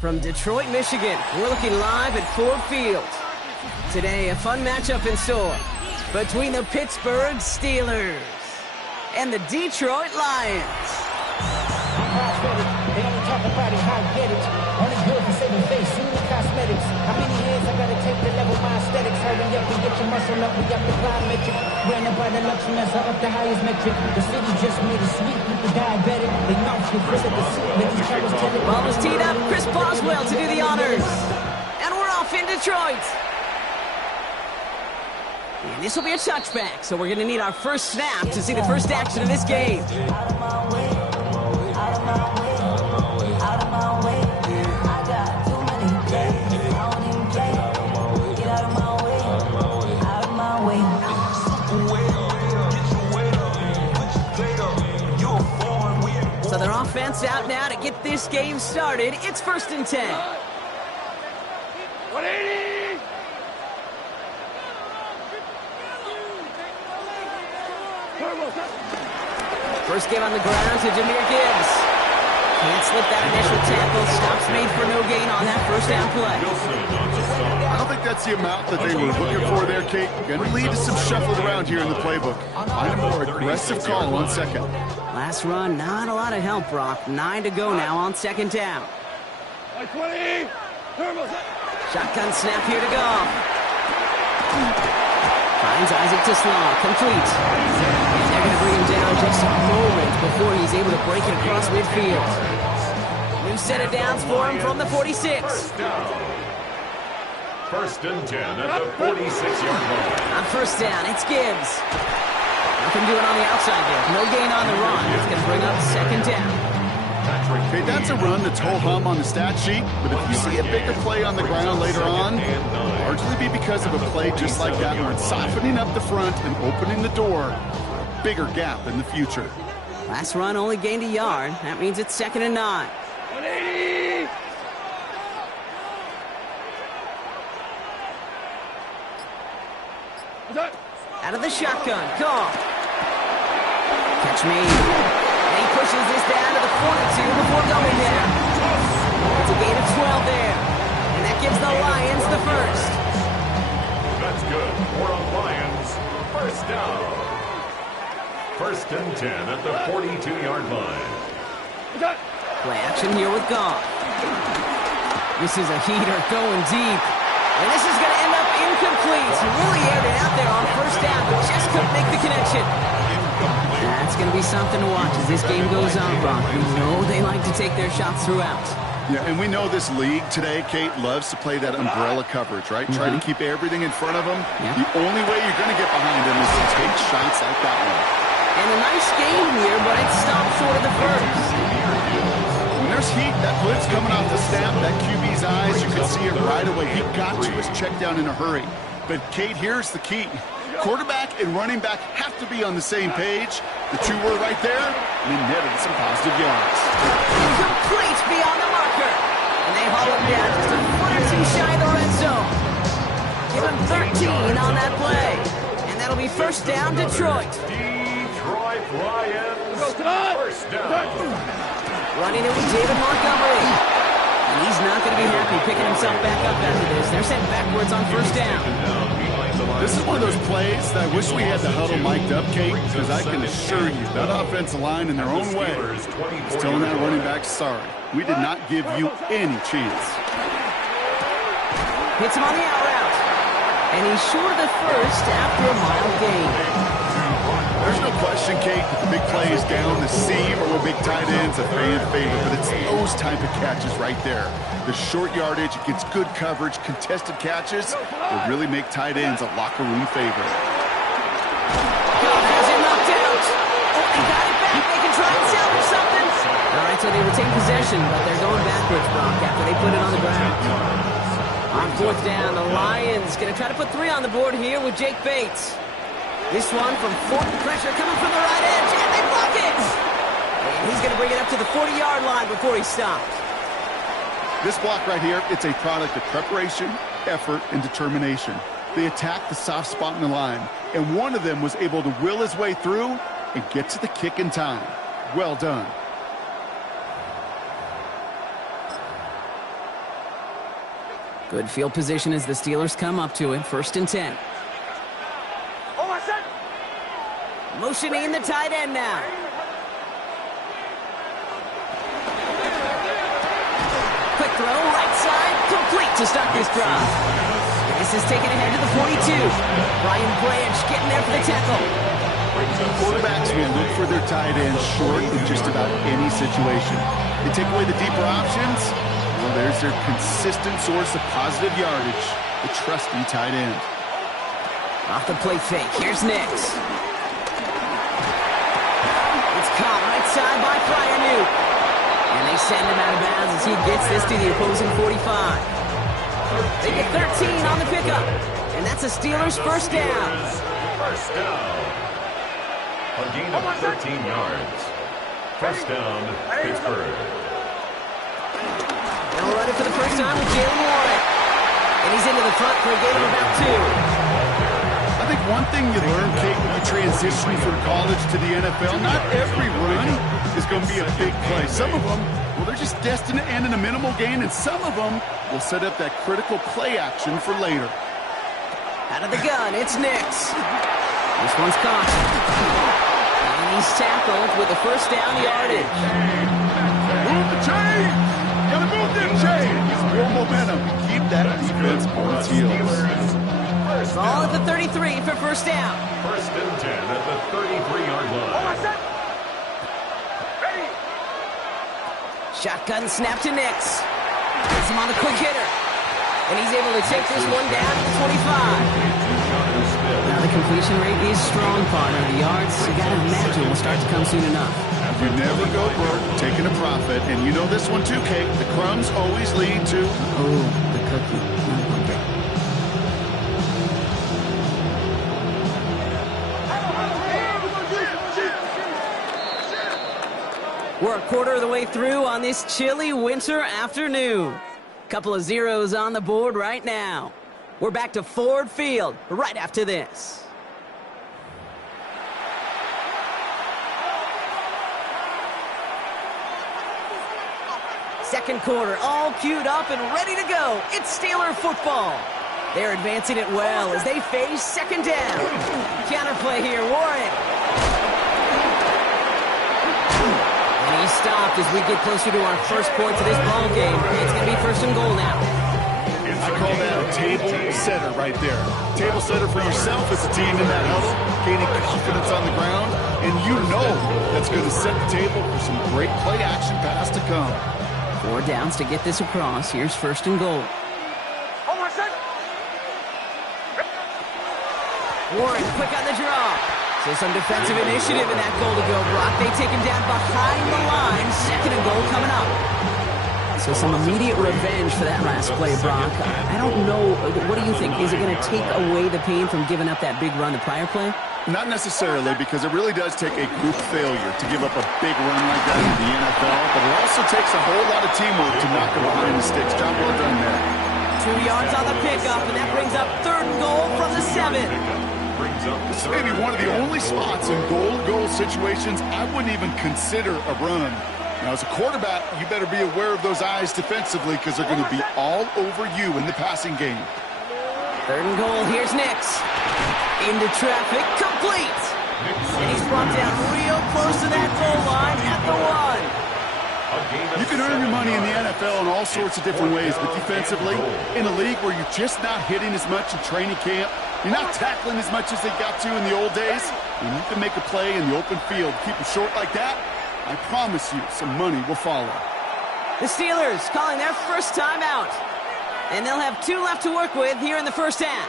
From Detroit, Michigan, we're looking live at Ford Field. Today, a fun matchup in store between the Pittsburgh Steelers and the Detroit Lions. They only talk about it, how I get it. Only good for saving face, see the cosmetics. How many years I gotta take to level my aesthetics? Hurry up and get your muscle up, we got the plyometric. Ran up by the luxury mess, up the highest metric. The city just made it sweet, people diabetic. They mouth get rid of the soup, let these colors tell it. Ball is teed up, Chris Boswell to do the honors. And we're off in Detroit. And this will be a touchback, so we're gonna need our first snap to see the first action of this game. Out of my way, out of my way. Out of my way, I got too many plays. I don't even play. Get out of my way, out of my way. So their offense out now to get this game started. It's 1st and 10. 180! First game on the ground to Jahmyr Gibbs. Can't slip that initial tackle. Stops made for no gain on that first down play. I don't think that's the amount that they were looking for there, Kate. Going to lead to some shuffle around here in the playbook. Find a more aggressive call on second. Last run, not a lot of help, Brock. 9 to go now on 2nd down. 20! Shotgun snap here to go. Finds Isaac Toslaw, complete. And they're going to bring him down just a moment before he's able to break it across midfield. New set of downs for him from the 46. 1st and 10 at the 46-yard line. On 1st down, it's Gibbs. Nothing doing on the outside there. No gain on the run. It's going to bring up 2nd down. Okay, that's a run that's ho-hum on the stat sheet, but if you see a bigger play on the ground later on, it'll largely be because of a play just like that one, softening up the front and opening the door. Bigger gap in the future. Last run only gained a yard. That means it's 2nd and 9. 180! Out of the shotgun, Goff. Catch made. And he pushes this down to the 42 before going down. It's a gain of 12 there. And that gives the Lions the first. That's good for the Lions. 1st down. 1st and 10 at the 42-yard line. Play action here with Goff. This is a heater going deep. And this is going to end up incomplete. He really aired it out there on 1st down, but just couldn't make the connection. That's going to be something to watch as this game goes on, Brock. We know they like to take their shots throughout. Yeah, and we know this league today, Kate, loves to play that umbrella coverage, right? Try to keep everything in front of them. Yeah. The only way you're going to get behind them is to take shots like that one. And a nice game here, but it stopped short of the first. When there's heat, that blitz coming off the snap, that QB's eyes, you can see it right away. He got to his check down in a hurry. But, Kate, here's the key. Quarterback and running back have to be on the same page. The two were right there, and they netted some positive yards. Incomplete beyond the marker. And they haul him down just a foot or two shy of the red zone. Give him 13 on that play. And that'll be 1st down, Detroit. Detroit Lions. 1st down. Running it with David Montgomery. And he's not going to be happy picking himself back up after this. They're sent backwards on 1st down. This is one of those plays that I wish we had the huddle mic'd up, Kate, because I can assure you that offensive line in their own way is telling that running back, sorry, we did not give you any chance. Hits him on the out route. And he's short of the first after a mile gain. There's no question, Kate, that the big play is down the seam or with big tight ends, a fan favorite, but it's those type of catches right there. The short yardage, it gets good coverage, contested catches will really make tight ends a locker room favorite. Goff has him knocked out. Oh, they got it back. They can try and salvage something. All right, so they retain possession, but they're going backwards, Brock, after they put it on the ground. On 4th down, the Lions going to try to put 3 on the board here with Jake Bates. This one from 4th, pressure coming from the right edge, and they block it! And he's going to bring it up to the 40-yard line before he stops. This block right here, it's a product of preparation, effort, and determination. They attacked the soft spot in the line, and one of them was able to will his way through and get to the kick in time. Well done. Good field position as the Steelers come up to it. 1st and 10. Motioning the tight end now. Quick throw, right side, complete to start this drive. This is taken ahead to the 42. Brian Branch getting there for the tackle. Quarterbacks will look for their tight ends short in just about any situation. They take away the deeper options. Well, there's their consistent source of positive yardage, the trusty tight end. Off the play fake, here's Nix. It's caught right side by Freiermuth. And they send him out of bounds as he gets this to the opposing 45. They get 13 on the pickup. And that's a Steelers first down. First down. A gain of 13 yards. First down, Pittsburgh. They'll run it for the first time with Jaylen Warren. And he's into the front for a gain of about 2. I think one thing you learn, Kate, when you transition from college to the NFL, not every run is going to be a big play. Some of them, well, they're just destined to end in a minimal gain, and some of them will set up that critical play action for later. Out of the gun, it's Nix. This one's caught. And he's tackled with the first down yardage. Move the chain! Gotta move them chains! More momentum. Keep that defense on its heels. Ball at the 33 for first down. 1st and 10 at the 33-yard line. Shotgun snap to Nix. Gets him on the quick hitter. And he's able to take this one down to the 25. Now the completion rate is strong, partner. The yards, you gotta imagine, will start to come soon enough. You never go broke taking a profit, and you know this one too, Kate. The crumbs always lead to... Oh, the cookie. I'm hungry. We're a quarter of the way through on this chilly winter afternoon. Couple of zeros on the board right now. We're back to Ford Field right after this. Second quarter, all queued up and ready to go. It's Steeler football. They're advancing it well as they face second down. Counterplay here, Warren. And he's stopped as we get closer to our first points of this ball game. It's going to be 1st and goal now. I call that a table setter right there. Table setter for yourself as a team in that huddle, gaining confidence on the ground, and you know that's going to set the table for some great play action pass to come. 4 downs to get this across. Here's 1st and goal. Warren quick on the draw. So some defensive initiative in that goal to go, Brock. They take him down behind the line. 2nd and goal coming up. So some immediate revenge for that last play, Brock. I don't know. What do you think? Is it going to take away the pain from giving up that big run the prior play? Not necessarily, because it really does take a group failure to give up a big run like that in the NFL, but it also takes a whole lot of teamwork to knock it behind the sticks. Job well done there. 2 yards on the pickup, and that brings up 3rd and goal from the 7. This may be one of the only spots in goal-to-goal situations I wouldn't even consider a run. Now, as a quarterback, you better be aware of those eyes defensively because they're going to be all over you in the passing game. 3rd and goal, here's Nix. Into traffic, complete. And he's brought down real close to that goal line at the 1. You can earn your money in the NFL in all sorts of different ways, but defensively, in a league where you're just not hitting as much in training camp, you're not tackling as much as they got to in the old days, and you can make a play in the open field. Keep it short like that, I promise you some money will follow. The Steelers calling their first timeout. And they'll have 2 left to work with here in the first half.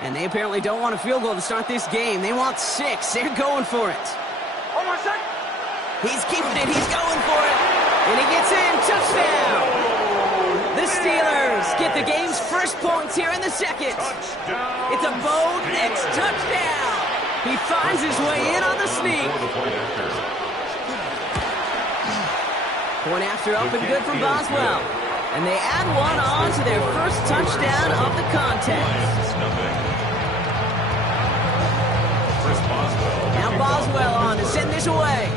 And they apparently don't want a field goal to start this game. They want 6. They're going for it. He's keeping it. He's going for it. And he gets in. Touchdown. The Steelers get the game's first points here in the 2nd. It's a Bo Nix touchdown. He finds his way in on the sneak. Point after up and good from Boswell. And they add one on to their first touchdown of the contest. Lions nothing. Chris Boswell. Now Boswell on to send this away.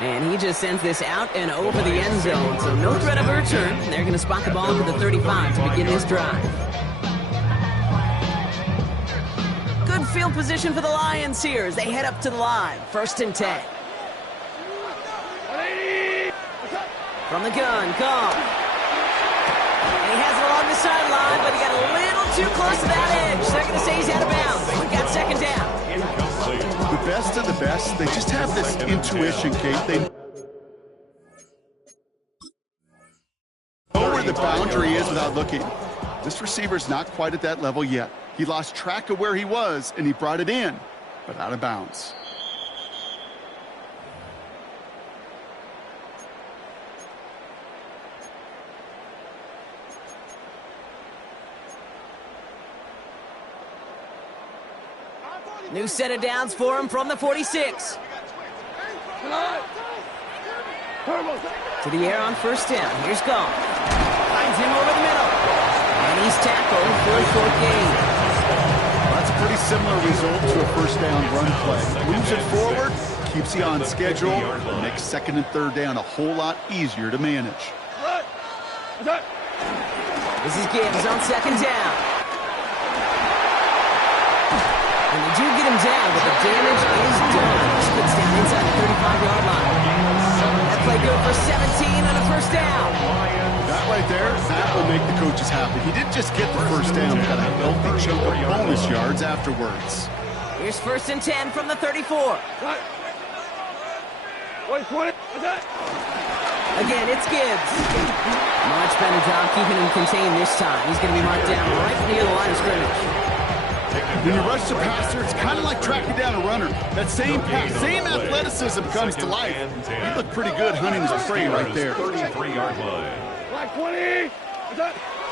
And he just sends this out and over the end zone. So no threat of a return. They're going to spot the ball to the 35 to begin this drive. Good field position for the Lions here as they head up to the line. 1st and 10. From the gun, Goff. And he has it along the sideline, but he got a little too close to that edge. They're going to say he's out of bounds. We've got 2nd down. The best of the best, they just have this intuition, Kate. They know where the boundary is without looking. This receiver's not quite at that level yet. He lost track of where he was, and he brought it in, but out of bounds. New set of downs for him from the 46. To the air on 1st down. Here's Goff. Finds him over the middle. And he's tackled for a short gain. That's a pretty similar result to a 1st down run play. Moves it forward, keeps you on schedule, and makes 2nd and 3rd down a whole lot easier to manage. This is Gibbs on 2nd down. And they do get him down, but the damage is done. Splits down inside the 35-yard line. That play good for 17 on a 1st down. That right there, that will make the coaches happy. He didn't just get the 1st down, but got a healthy chunk of bonus yards afterwards. Here's 1st and 10 from the 34. Again, it's Gibbs. Much better job keeping him contained this time. He's going to be marked down right near the line of scrimmage. When you rush the passer, it's kind of like tracking down a runner. That same pass, same athleticism comes to life. He looked pretty good hunting his prey right there. 33-yard line.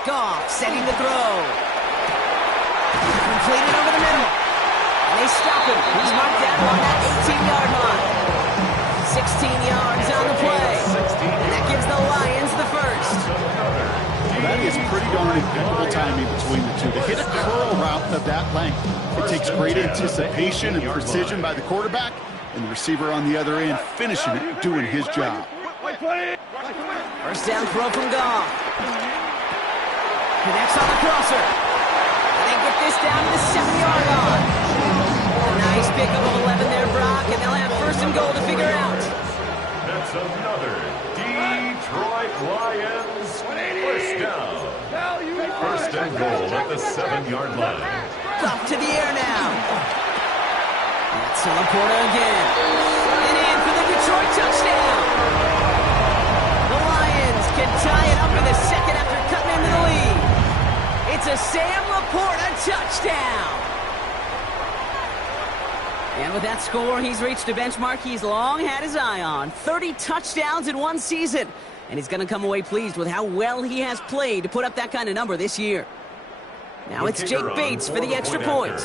Goff setting the throw. Completed over the middle. And they stop him. He's marked down on that 18-yard line. 16 yards on the play. And that gives the Lions the 1st. That is pretty darn impeccable timing between the two. To hit a curl route of that length, it takes great anticipation and precision by the quarterback, and the receiver on the other end finishing it, doing his job. 1st down throw from Goff. Connects on the crosser. And they get this down to the 7-yard line. A nice pickup of 11 there, Brock, and they'll have 1st and goal to figure out. That's another Detroit Lions 1st down. 1st and goal at the 7-yard line. Goff to the air now. That's Laporta again. And in for the Detroit touchdown. The Lions can tie it up in the 2nd after cutting into the lead. It's a Sam Laporta touchdown. And with that score, he's reached a benchmark he's long had his eye on. 30 touchdowns in one season. And he's going to come away pleased with how well he has played to put up that kind of number this year. Now it's Jake Bates for the extra point.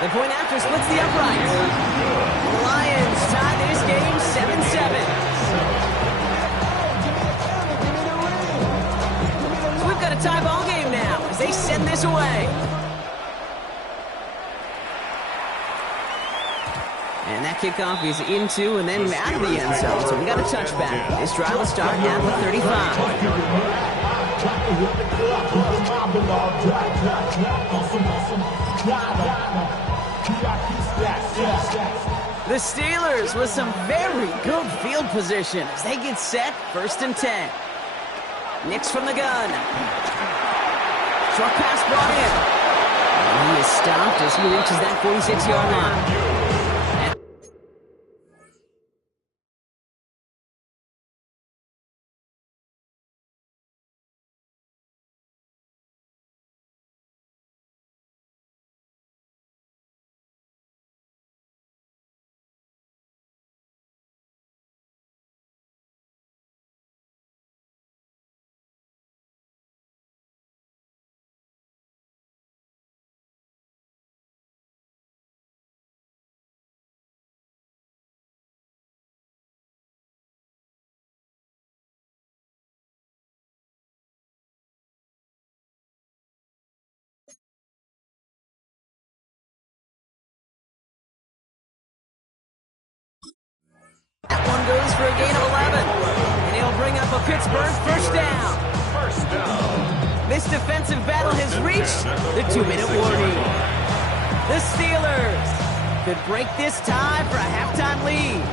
The point after splits the uprights. The Lions tie this game 7-7. So we've got a tie ball game now as they send this away. And that kickoff is into and then out of the end zone. So we got a touchback. This drive will start at the 35. The Steelers with some very good field position as they get set. 1st and 10. Nix from the gun. Short pass brought in. And he is stopped as he reaches that 46-yard line. goes for a gain of 11. And he'll bring up a Pittsburgh first down. First down. This defensive battle has reached the 2-minute warning. The Steelers could break this tie for a halftime lead.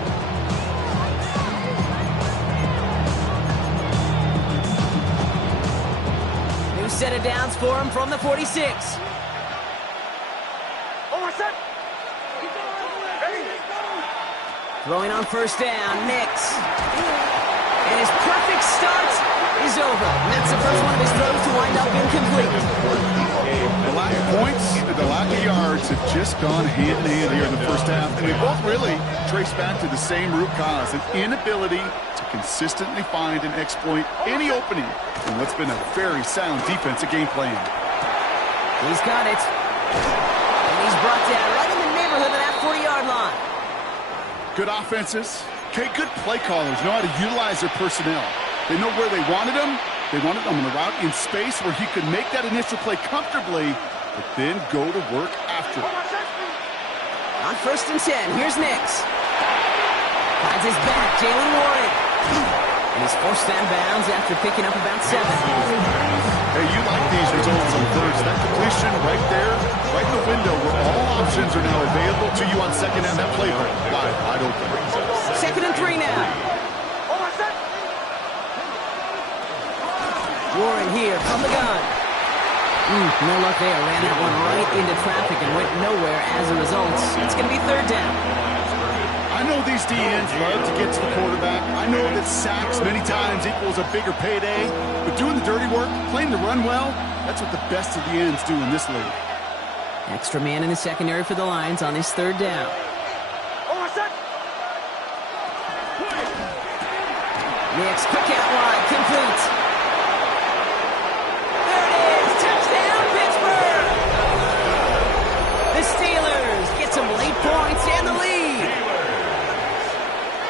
New set of downs for him from the 46. Throwing on first down, Nix. And his perfect start is over. And that's the first one of his throws to wind up incomplete. The lack of points and the lack of yards have just gone hand in hand here in the first half. And they both really trace back to the same root cause, an inability to consistently find and exploit any opening in what's been a very sound defensive game plan. He's got it. And he's brought down right in the neighborhood of that 40-yard line. Good offenses. Okay, good play callers know how to utilize their personnel. They know where they wanted them. They wanted them on the route in space where he could make that initial play comfortably, but then go to work after. On first and 10, here's Nix. Finds his back, Jaylen Warren. And he's forced down bounds after picking up about 7. Hey, you like these results on thirds. That completion right there, right in the window where all options are now available to you on second down. That playbook wide open. Second and 3 now. Warren here from the gun. No luck there. Ran that one right into traffic and went nowhere as a result. It's going to be third down. I know these DNs love to get to the quarterback. I know that sacks many times equals a bigger payday. But doing the dirty work, playing the run well, that's what the best of the ends do in this league. Extra man in the secondary for the Lions on this third down. Nix, quick out wide, complete. There it is, touchdown Pittsburgh! The Steelers get some late points and the lead.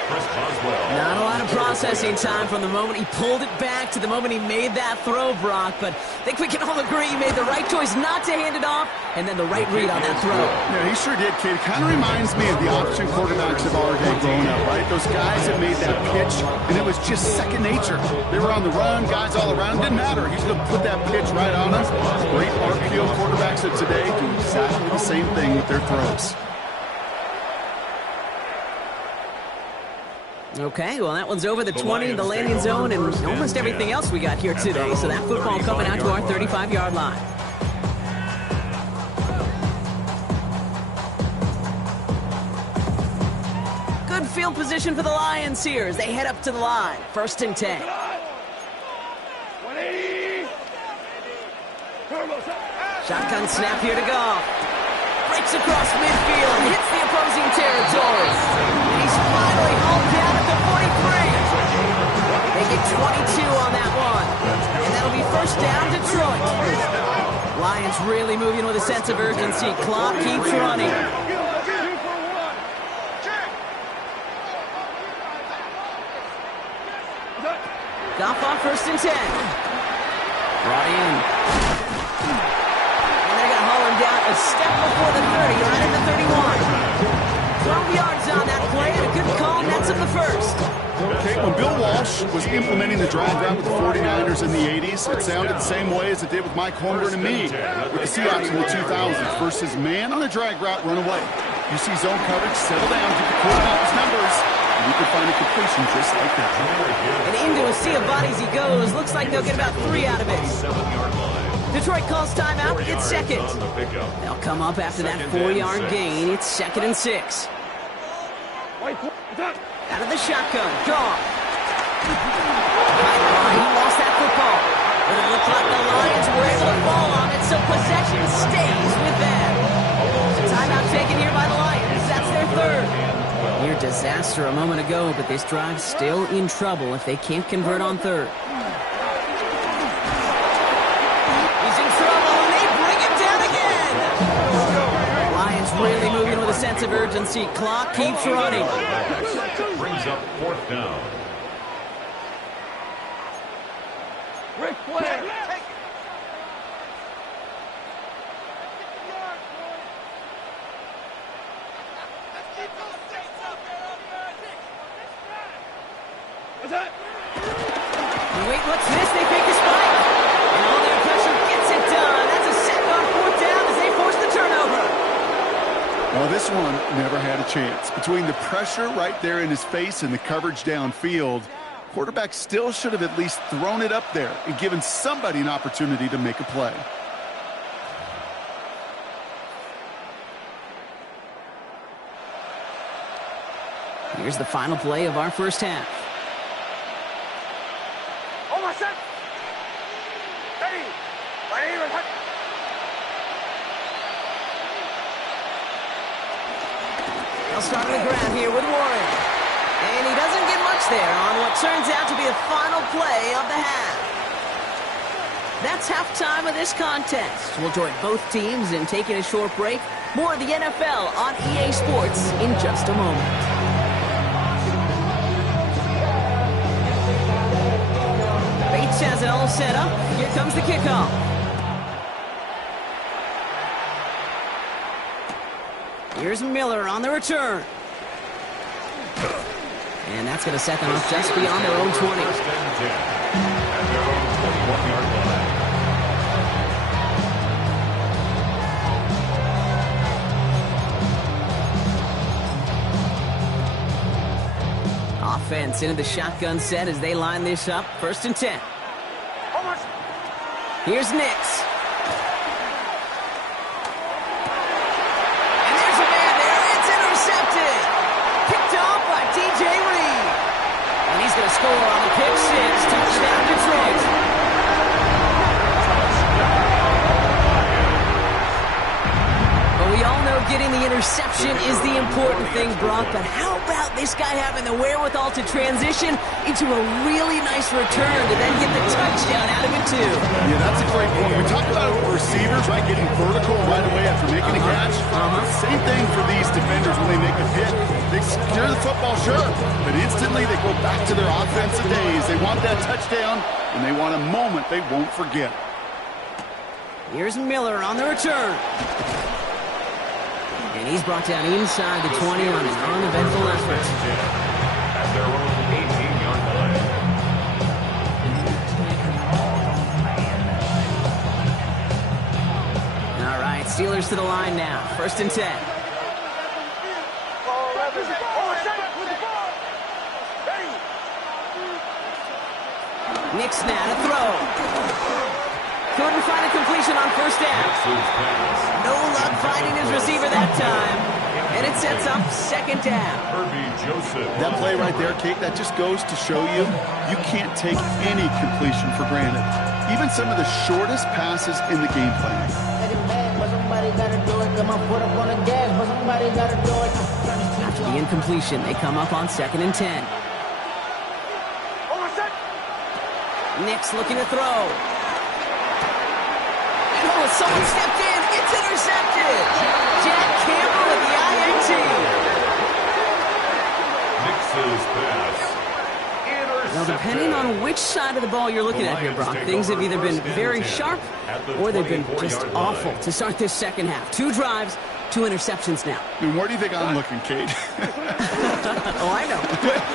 Chris Boswell. Not a lot of processing time from the moment he pulled it back to the moment he made that throw, Brock, but I think we can all agree he made the right choice not to hand it off, and then the right read on that throw. Yeah, he sure did, kid. Kind of reminds me of the option quarterbacks of our day growing up, right? Those guys that made that pitch, and it was just second nature. They were on the run, guys all around. Didn't matter. He's going to put that pitch right on us. Great RPO quarterbacks of today do exactly the same thing with their throws. Okay, well, that one's over the 20, the landing zone, and almost everything else we got here today. So that football coming out to our 35-yard line. Good field position for the Lions here as they head up to the line. First and 10. 180. Shotgun snap here to Goff. Breaks across midfield, hits the opposing territory. And he's finally home down at the 43. They get 22 on that one. And that'll be first down Detroit. Lions really moving with a sense of urgency. Clock keeps running. Goff on first and 10. Brought in. Down a step before the 30, right at the 31. 12 yards on that play, and a good call, and that's of the first. Okay, when Bill Walsh was implementing the drag route with the 49ers in the 80s, it sounded the same way as it did with Mike Holmgren and me with the Seahawks in the 2000s versus man on a drag route, run away. You see zone coverage, settle down, get the quarterback his numbers, and you can find a completion just like that. And into a sea of bodies he goes. Looks like they'll get about 3 out of it. 7-yard line. Detroit calls timeout. It's second. On the pickup. They'll come up after that 4-yard gain. It's second and 6. Out of the shotgun. Goff. He lost that football. But it looked like the Lions were able to fall on it, so possession stays with them. So timeout taken here by the Lions. That's their third. Near disaster a moment ago, but this drive's still in trouble if they can't convert on third. Really moving with a sense of urgency. Clock keeps running. Brings up fourth down. Rick Flair. Wait, what's this? They fake a spike. And all that pressure gets it done. That's a sack on 4th down as they force the turnover. Well, this one never had a chance. Between the pressure right there in his face and the coverage downfield, quarterback still should have at least thrown it up there and given somebody an opportunity to make a play. Here's the final play of our first half. They'll start on the ground here with Warren. And he doesn't get much there on what turns out to be the final play of the half. That's halftime of this contest. We'll join both teams in taking a short break. More of the NFL on EA Sports in just a moment. Bates has it all set up. Here comes the kickoff. Here's Miller on the return. And that's going to set them up just beyond their own 20. First and 10 at their own 21-yard line. Offense into the shotgun set as they line this up. 1st and 10. Here's Nix. And there's a man there. It's intercepted. Picked off by DJ Reed. And he's going to score on the pick six. Touchdown Detroit. But we all know getting the interception is the important thing, Brock. But how about this guy having the wherewithal to transition into a really nice return to then get the touchdown out of it, too? Yeah, that's a great point. We talk about receivers, right, getting vertical right away after making a catch. Same thing for these defenders when they make a hit. They secure the football, sure, but instantly they go back to their offensive days. They want that touchdown, and they want a moment they won't forget. Here's Miller on the return. And he's brought down inside the 20 on an uneventful effort. At their own 18-yard line. All right, Steelers to the line now. 1st and 10. Nix now to throw. Couldn't find a completion on 1st down. No luck finding his receiver that time. And it sets up 2nd down. Herbie Joseph. That play right there, Kate, that just goes to show you can't take any completion for granted. Even some of the shortest passes in the game plan. After the incompletion, they come up on 2nd and 10. Nix looking to throw. Oh, someone stepped in. It's intercepted. Jack Campbell with the INT. Nix's pass. Now, depending on which side of the ball you're looking at here, Brock, things have either been very sharp or they've been just awful to start this second half. 2 drives, 2 interceptions now. And where do you think I'm looking, Kate? Oh, I know.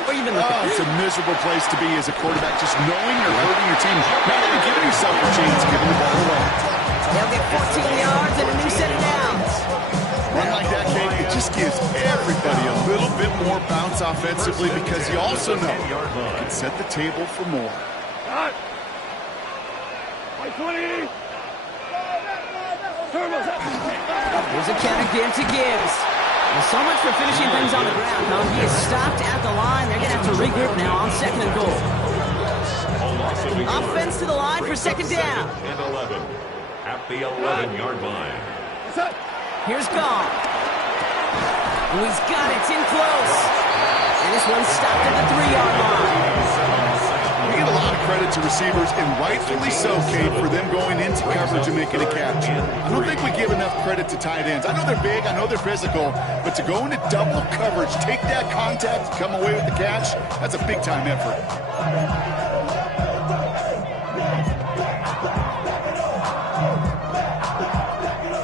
Where you been looking? Oh, it's a miserable place to be as a quarterback, just knowing you're hurting your team, not even giving yourself a chance giving the ball away. They'll get 14 yards and a new set of downs. Run like that, Kate, it just gives everybody a little bit more bounce offensively because you also know you can set the table for more. Here's a counter give to Gibbs. And so much for finishing things on the ground, though. He is stopped at the line. They're going to have to regroup now on 2nd and goal. Offense to the line for 2nd down. And 11 at the 11-yard line. Here's Goff. Oh, he's got it. It's in close. And this one's stopped at the 3-yard line. We give a lot of credit to receivers, and rightfully so, Kate, for them going into coverage and making a catch. I don't think we give enough credit to tight ends. I know they're big, I know they're physical, but to go into double coverage, take that contact, come away with the catch, that's a big-time effort.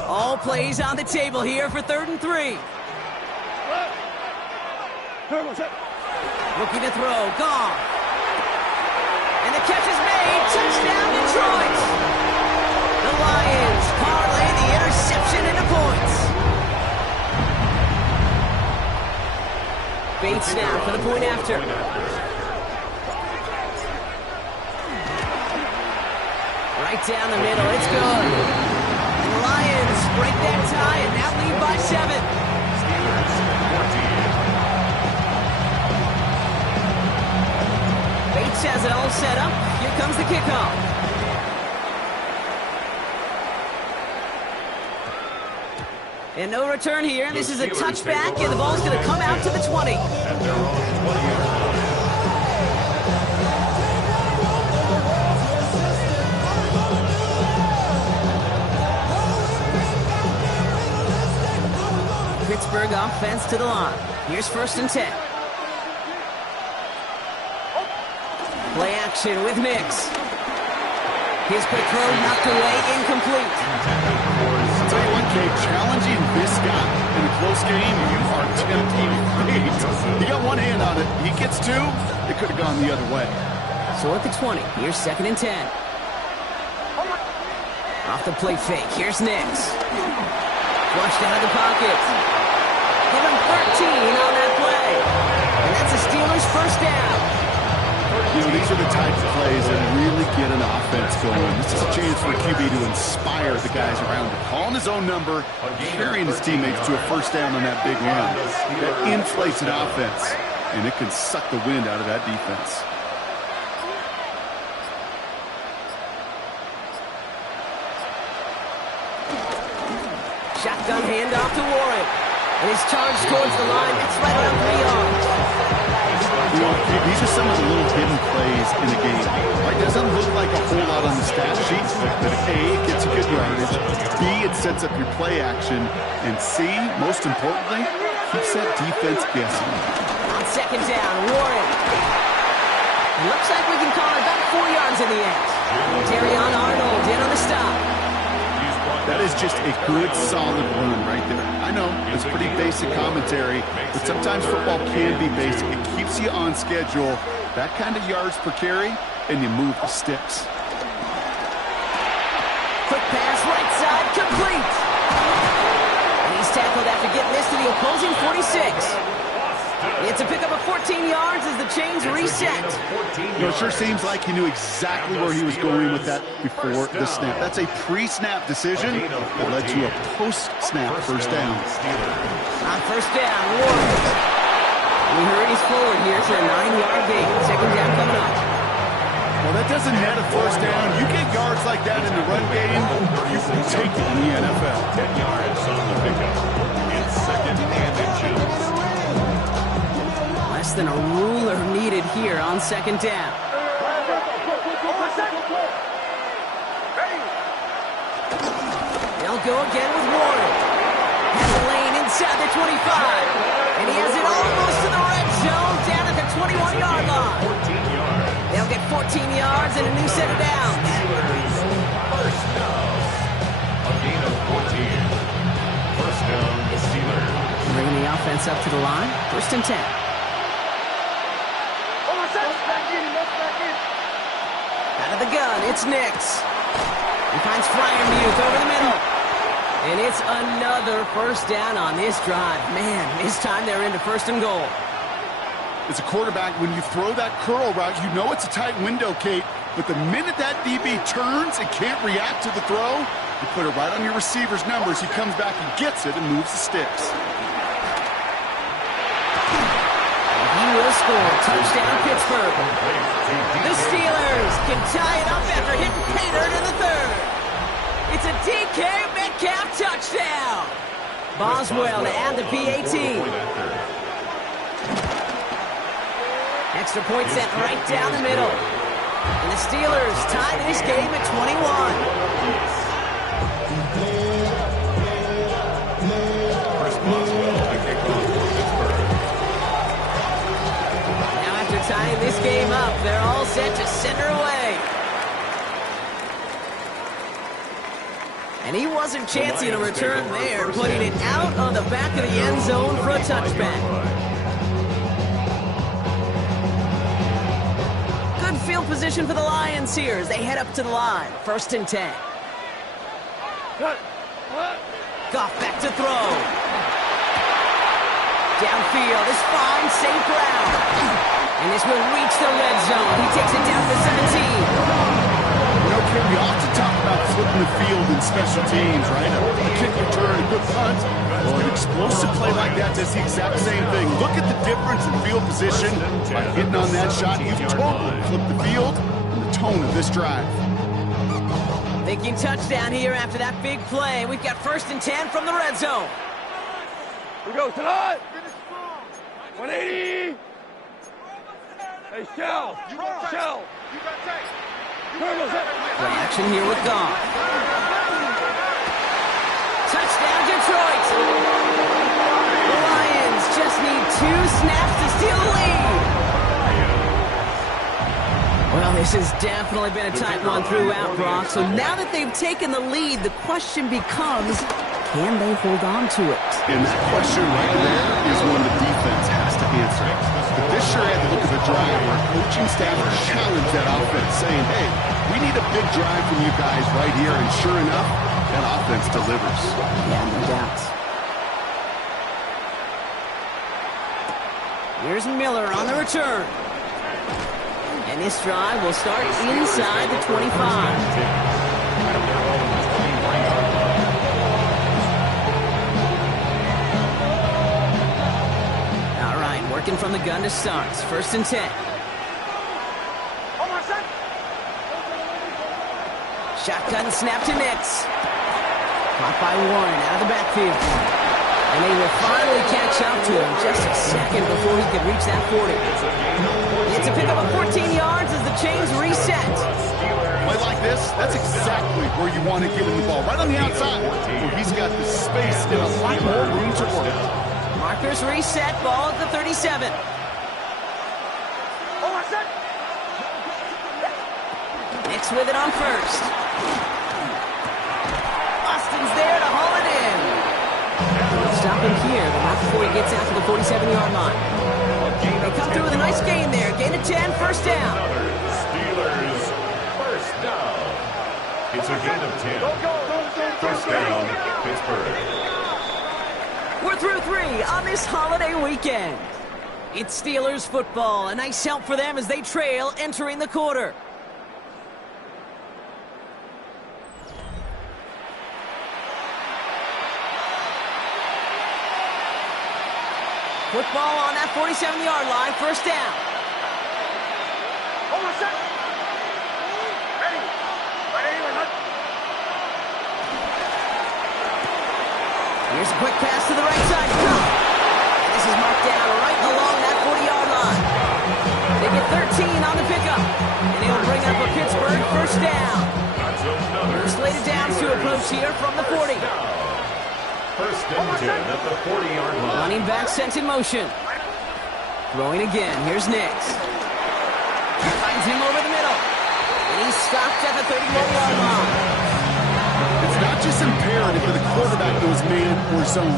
All plays on the table here for 3rd and 3. Looking to throw. Goff. And the catch is made. Touchdown, Detroit. The Lions parlay the interception into points. Bates now for the point after. Right down the middle. It's good. And the Lions break that tie and now lead by 7. Bates has it all set up. Here comes the kickoff. And no return here. This is a touchback, and the ball's going to come out to the 20. At their own 20-yard line. Pittsburgh offense to the line. Here's 1st and 10. Play action with Nix. His quick throw knocked away, incomplete. I'll tell you what, Kate, challenging this guy in a close game, you are tempting fate. He got one hand on it. He gets 2. It could have gone the other way. So at the 20, here's 2nd and 10. Off the play fake, here's Nix. Flushed out of the pocket. Give him 13 on that play. And that's the Steelers' 1st down. You know, these are the types of plays that really get an offense going. This is a chance for a QB to inspire the guys around him. Calling his own number, carrying his teammates to a 1st down on that big run. That inflates an offense, and it can suck the wind out of that defense. Shotgun handoff to Warren. And he's charged towards the line. That's right around 3 yards. You know, these are some of the little hidden plays in the game. It doesn't look like a whole lot on the stat sheet, but A, it gets you good yardage, B, it sets up your play action, and C, most importantly, keeps that defense guessing. On 2nd down, Warren. Looks like we can call it about 4 yards in the end. Terrion Arnold in on the stop. That is just a good, solid run right there. I know, it's pretty basic commentary, but sometimes football can be basic. It keeps you on schedule, that kind of yards per carry, and you move the sticks. Quick pass, right side, complete. And he's tackled after getting this to the opposing 46. It's a pickup of 14 yards as the chains reset. You know, it sure seems like he knew exactly where he was going with that before the snap. That's a pre-snap decision that led to a post-snap 1st down. On 1st down, Warren. We hurries forward here to a 9-yard gain. 2nd down coming up. Well, that doesn't net a 1st down. You get yards like that in the run game, you can take it in the NFL. 10 yards on the pickup. It's 2nd and inches. Less than a ruler needed here on 2nd down. They'll go again with Warren. Has a lane inside the 25. And he has it almost to the red zone down at the 21-yard line. 14 yards. They'll get 14 yards and a new set of downs. Steelers, 1st down. A gain of 14. 1st down, the Steelers. Bringing the offense up to the line. 1st and 10. Out of the gun, it's Nix. He finds Freiermuth over the middle. And it's another 1st down on this drive. Man, this time they're into 1st and goal. As a quarterback, when you throw that curl route, you know it's a tight window, Kate. But the minute that DB turns and can't react to the throw, you put it right on your receiver's numbers. He comes back and gets it and moves the sticks. He will score. Touchdown, Pittsburgh. The Steelers can tie it up after hitting pay dirt in the 3rd. It's a DK Metcalf touchdown. Boswell to add the PAT. Extra point sent right down the middle. And the Steelers tie this game at 21. Tying this game up, they're all set to send her away. And he wasn't chancing a return there, putting it out on the back of the end zone for a touchback. Good field field position for the Lions here as they head up to the line. 1st and 10. Goff back to throw. Downfield is fine, St. Brown. And this will reach the red zone. He takes it down to 17. Okay, we often talk about flipping the field in special teams, right? A kick return, a good punt. Well, an explosive play like that does the exact same thing. Look at the difference in field position. By hitting on that shot, you've totally flipped the field and the tone of this drive. Thinking touchdown here after that big play. We've got 1st and 10 from the red zone. We go tonight. 180. Hey, Shell. Shell. Play action here with Goff. Touchdown, Detroit. The Lions just need 2 snaps to steal the lead. Well, this has definitely been a tight one throughout, Brock. So now that they've taken the lead, the question becomes, can they hold on to it? And that question right there is one the defense has to answer. But this sure had the look of a drive where coaching staff challenged that offense, saying, hey, we need a big drive from you guys right here. And sure enough, that offense delivers. Yeah, no doubt. Here's Miller on the return. And this drive will start inside the 25. Working from the gun to start. 1st and 10. Shotgun snap to Nix. Caught by Warren out of the backfield. And they will finally catch up to him just a second before he could reach that 40. It's a pickup of 14 yards as the chains reset. Play like this, that's exactly where you want to get him the ball. Right on the outside, where he's got the space and a lot more room to work. Markers reset, ball at the 37. Nix with it on 1st. Austin's there to haul it in. Stop him here, but not before he gets out to the 47-yard line. They come through with a nice gain there. Gain of 10, 1st down. Steelers, 1st down. It's a gain of 10. 1st down, Pittsburgh. We're through 3 on this holiday weekend. It's Steelers football. A nice help for them as they trail entering the quarter. Football on that 47-yard line. 1st down. Here's a quick pass to the right side. And this is marked down right along that 40-yard line. They get 13 on the pickup. And it'll bring up a Pittsburgh 1st down. Slated downs to approach here from the 40. 1st and 10 at the 40-yard line. Running back sent in motion. Throwing again. Here's Nix. He finds him over the middle. And he's stopped at the 31-yard line. It's not just imperative that the quarterback knows man or zone.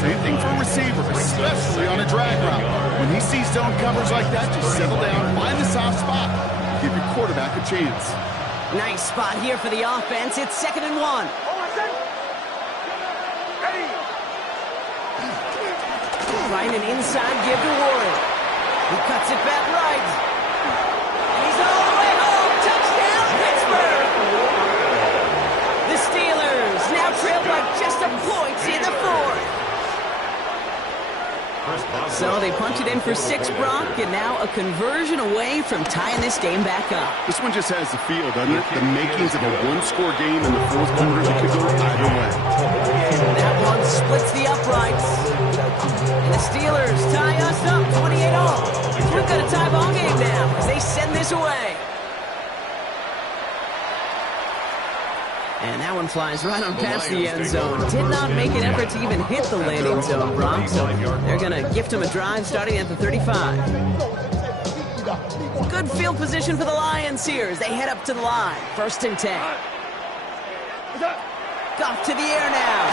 Same thing for a receiver, especially on a drag route. When he sees zone coverage like that, just settle down, find the soft spot, give your quarterback a chance. Nice spot here for the offense. It's 2nd and 1. Find an inside give to Warren. He cuts it back right. And he's all the way home. Touchdown, Pittsburgh! The Steelers now trail by just a point in the 4th. So they punch it in for 6, Brock, and now a conversion away from tying this game back up. This one just has the feel, doesn't it? The makings of a one-score game in the 4th quarter that could go either way. That one splits the uprights. And the Steelers tie us up 28-all. We've got a tie ball game now as they send this away. And that one flies right on past the end zone. Did not make an effort to even hit the landing zone, Brock. So they're going to gift him a drive starting at the 35. Good field position for the Lions here as they head up to the line. 1st and 10. Goff to the air now.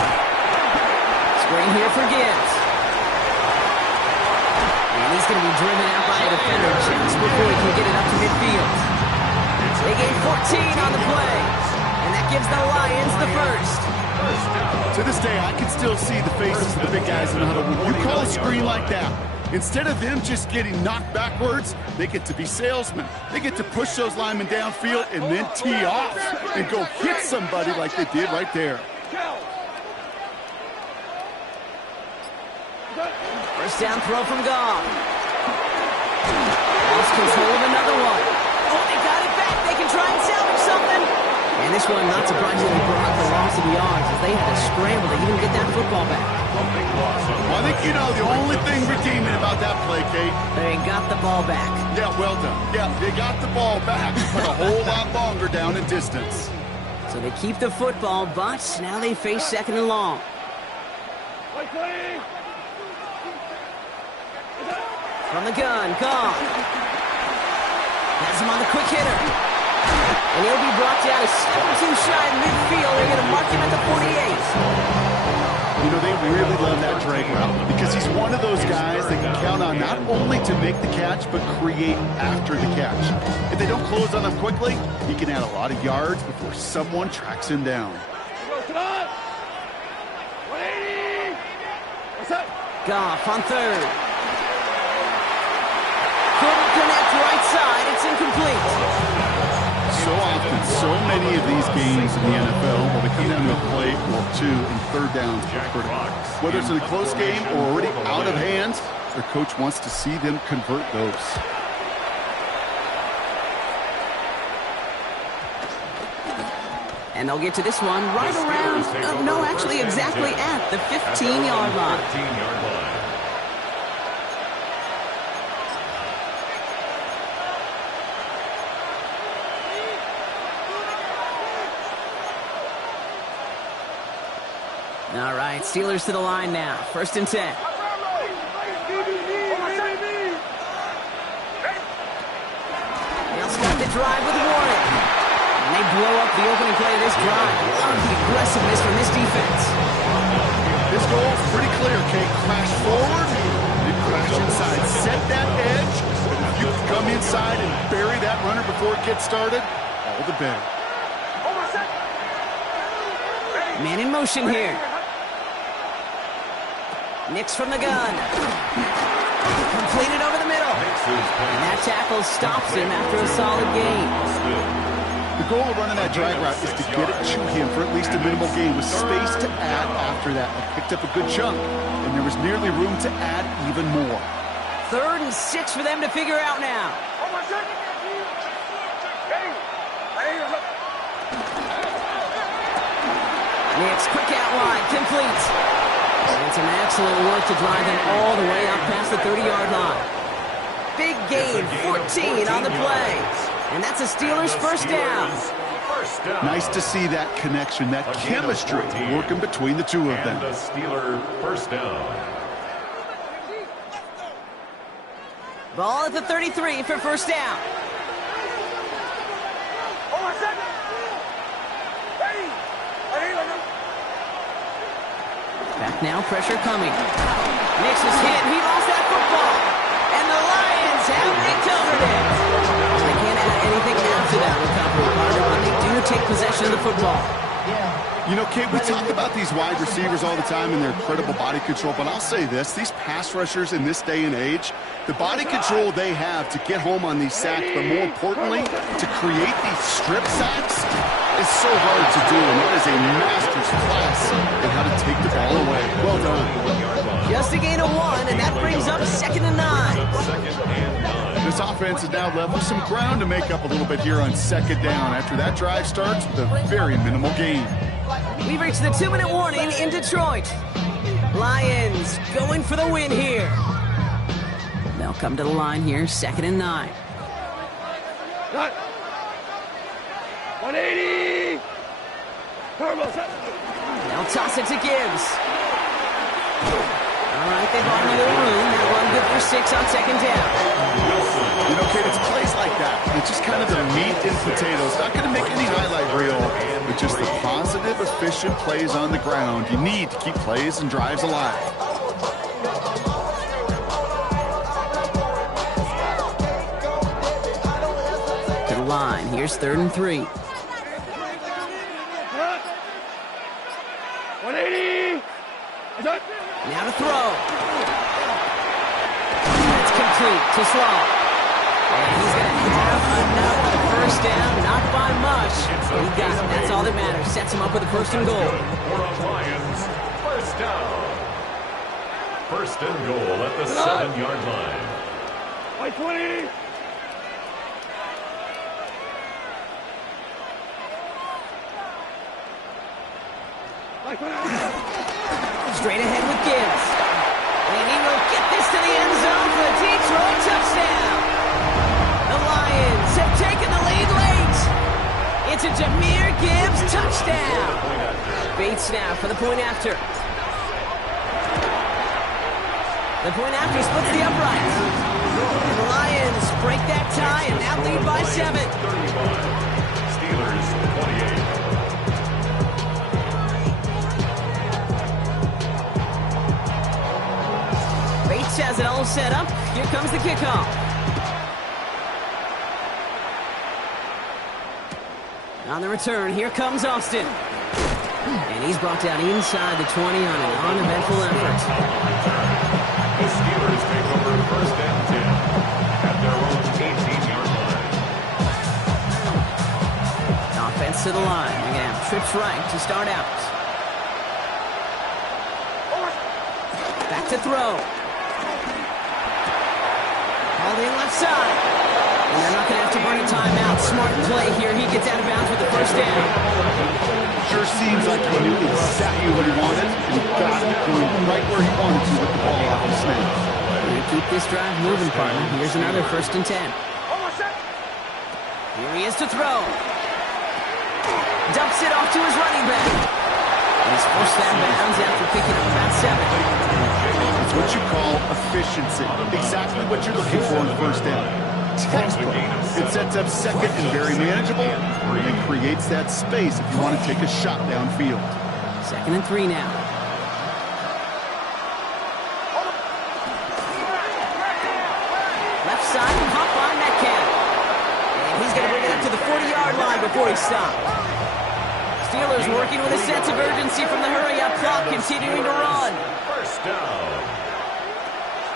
Screen here for Gibbs. And he's going to be driven out by a defender just before he can get it up to midfield. They gain 14 on the play. And that gives the Lions the first. To this day, I can still see the faces of the big guys in the huddle. When you call a screen like that, instead of them just getting knocked backwards, they get to be salesmen. They get to push those linemen downfield and then tee off and go hit somebody like they did right there. First down throw from Goff. Lost control of another one. Oh, they got it back. They can try and salvage something. And this one, not surprisingly, brought the loss of the yards as they had to scramble to even get that football back. Well, I think you know the only thing redeeming about that play, Kate. They got the ball back. Yeah, well done. Yeah, they got the ball back, but a whole lot longer down in distance. So they keep the football, but now they face second and long. From the gun, Goff. Has him on the quick hitter. And he'll be brought down a step or two shy in midfield. They're going to mark him at the 48. You know, they really love that drag route because he's one of those guys they can count on not only to make the catch, but create after the catch. If they don't close on him quickly, he can add a lot of yards before someone tracks him down. Goff on third. Couldn't connect right side. It's incomplete. So often, so many of these games in the NFL will come down to a play or two and third downs per critical. Whether it's in a close game or already out of hands, their coach wants to see them convert those. And they'll get to this one right around, no, actually exactly at the 15-yard line. All right, Steelers to the line now. First and 10. They'll start the drive with a warning. And they blow up the opening play of this drive. Love the aggressiveness from this defense. This goal is pretty clear, Kate. Crash forward, then crash inside. Set that edge. If you can come inside and bury that runner before it gets started, all the better. Man in motion here. Nix from the gun. Completed over the middle. And that tackle stops him after a solid gain. The goal of running that drag route is to get it to him for at least a minimal gain with space to add after that. I picked up a good chunk, and there was nearly room to add even more. 3rd and 6 for them to figure out now. Nix, quick out wide, complete. And some excellent work to drive them all the way out past the 30-yard line. Big gain, 14 on the play. And that's a Steelers first down. Nice to see that connection, that chemistry working between the two of them. And a Steeler first down. Ball at the 33 for first down. Back now, pressure coming. Nix is hit, he lost that football. And the Lions have recovered it. They can't add anything after that recovery, Carter, but they do take possession of the football. You know, Kate, we talk about these wide receivers all the time and their incredible body control, but I'll say this, these pass rushers in this day and age, the body control they have to get home on these sacks, but more importantly, to create these strip sacks is so hard to do, and it is a master's class in how to take the ball away. Well done. Just a gain of 1, and that brings up 2nd and 9. This offense is now left with some ground to make up a little bit here on 2nd down after that drive starts with a very minimal gain. We've reached the 2-minute warning in Detroit. Lions going for the win here. They'll come to the line here, 2nd and 9. 180! They'll toss it to Gibbs. All right, they've got a little room. That one good for 6 on 2nd down. You know, Kate, it's plays like that. It's just kind of the meat and potatoes. Not going to make any highlight reel, but just the positive, efficient plays on the ground. You need to keep plays and drives alive. line. Here's 3rd and 3. 180. Now to throw. It's complete to Slaw. And he's going to have another first down, not by much. He got it. That's all that matters. Sets him up with a 1st and goal. For Lions, first down. 1st and goal at the 7-yard line. White 20. Straight ahead with Gibbs. And he will get this to the end zone for a Detroit touchdown. The Lions have taken the lead late. It's a Jahmyr Gibbs touchdown. Bates now for the point after. The point after splits the uprights. And the Lions break that tie and now lead by 7. 35. Steelers 28. Bates has it all set up. Here comes the kickoff. On the return, here comes Austin. And he's brought down inside the 20 on an uneventful effort. The Steelers take over 1st and 10 at their own 18-yard line. Offense to the line. We're going to have trips right to start out. Back to throw. All in left side. And they're not going to have to burn a timeout. Smart play here. He gets out of bounds with the 1st down. Sure seems like he knew exactly what he wanted, and he got it going right where he wanted to with the ball off the snap. And keep this drive moving, partner. Here's another 1st and 10. Here he is to throw. Dumps it off to his running back. And he's forced that bounds after picking up about 7. It's what you call efficiency. Exactly what you're looking for in the 1st down. Textbook. It sets up 2nd and very manageable, and creates that space if you want to take a shot downfield. 2nd and 3 now. Left side, pump by Metcalf. And he's going to bring it up to the 40-yard line before he stops. Steelers working with a sense of urgency from the hurry-up clock, continuing to run. 1st down.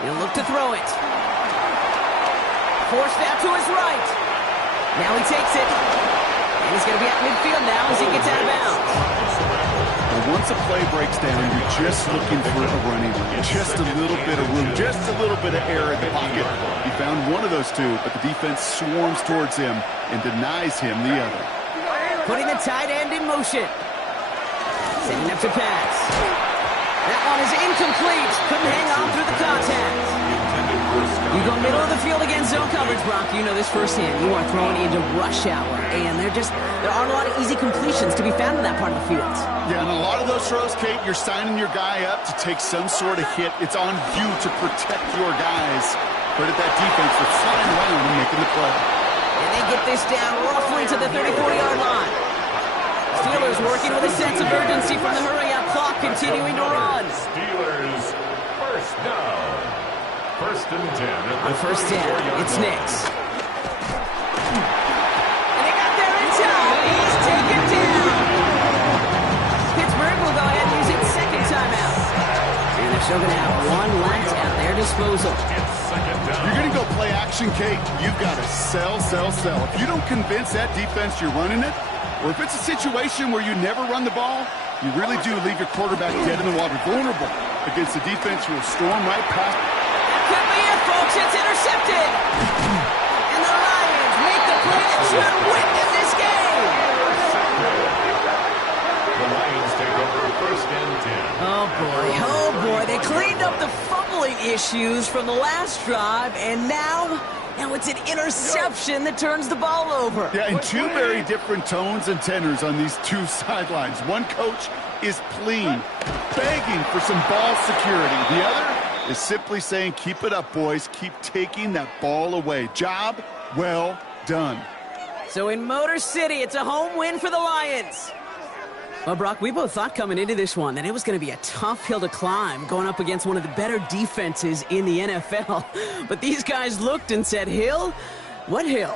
He'll look to throw it. Forced out to his right. Now he takes it. And he's going to be at midfield now as he gets out of bounds. Well, once a play breaks down, you're just looking for a running room. Just a little bit of room, just a little bit of air in the pocket. He found one of those two, but the defense swarms towards him and denies him the other. Putting the tight end in motion. Setting up to pass. That one is incomplete. Couldn't hang on through the contact. You go middle of the field against zone coverage, Brock. You know this firsthand. You are throwing into rush hour, and there aren't a lot of easy completions to be found in that part of the field. Yeah, and a lot of those throws, Kate, you're signing your guy up to take some sort of hit. It's on you to protect your guys. Credit that defense for flying around and making the play. And they get this down roughly to the 34-yard line. Steelers working with a sense of urgency from the hurry-up clock, continuing to run. Steelers, 1st down. 1st and 10 at the 1st down, it's Nix. And they got there in time. He's taken down. Pittsburgh will go ahead and use its 2nd timeout. And they're still going to have one left at their disposal. You're going to go play action, Kate. You've got to sell. If you don't convince that defense you're running it, or if it's a situation where you never run the ball, you really do leave your quarterback dead in the water, vulnerable against a defense who will storm right past. Could be it, folks. It's intercepted. And the Lions make the play that should win them this game. The Lions take over 1st and 10. Oh boy. They cleaned up the fumbling issues from the last drive, and now it's an interception that turns the ball over. Yeah, and two very different tones and tenors on these two sidelines. One coach is pleading, begging for some ball security. The other is simply saying, keep it up, boys. Keep taking that ball away. Job well done. So in Motor City, it's a home win for the Lions. Well, Brock, we both thought coming into this one that it was going to be a tough hill to climb going up against one of the better defenses in the NFL. But these guys looked and said, Hill, What hill?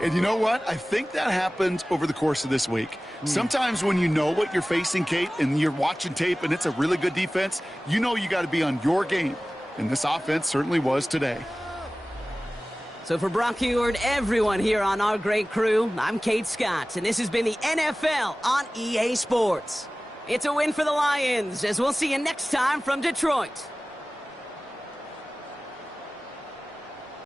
And you know what? I think that happened over the course of this week. Sometimes when you know what you're facing, Kate, and you're watching tape and it's a really good defense, you know you got to be on your game. And this offense certainly was today. So for Brock Huard and everyone here on our great crew, I'm Kate Scott, and this has been the NFL on EA Sports. It's a win for the Lions, as we'll see you next time from Detroit.